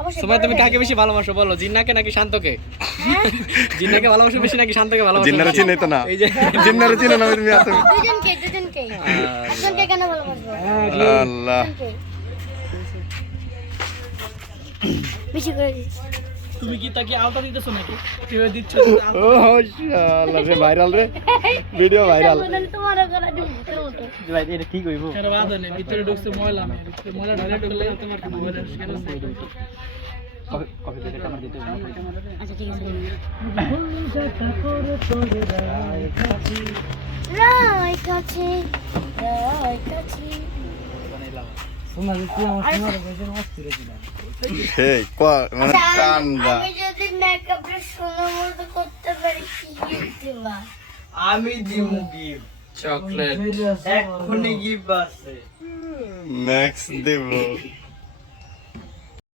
অবশ্যই তোমার তুমি কাকে বেশি ভালোবাসো বলো? জিন্নাকে নাকি শান্তকে? হ্যাঁ? জিন্নাকে ভালোবাসো বেশি নাকি শান্তকে ভালোবাসো? জিন্নারে? চিনে তো না। এই যে জিন্নারে চিনে না তুমি এত দুজনকে দুজনকে। একজনকে কেন ভালোবাসবো? আল্লাহ। বেশি করে দিচ্ছি। তুমি কি তাকে আওতা দিতেছো নাকি? কীভাবে দিচ্ছ? ও শালা রে ভাইরাল রে। Video viral. করা মতো ভাই এটা ঠিক হইব কেন বাধা নেই ভিতরে ঢুকছে ময়লা। আমি ময়লা ঢালে ঢুকলে তোমার কোনো ময়লা কেন আচ্ছা ঠিক আছে। রাই কাছে রাই কাছে সেই মানে আচ্ছা, কান্দা। যদি মেকআপটা সুন্দর মতো করতে পারি কি গিফট দিবা? আমি দিমু গিফট চকলেট এক্ষুনি গিফট আছে নেক্সট দেব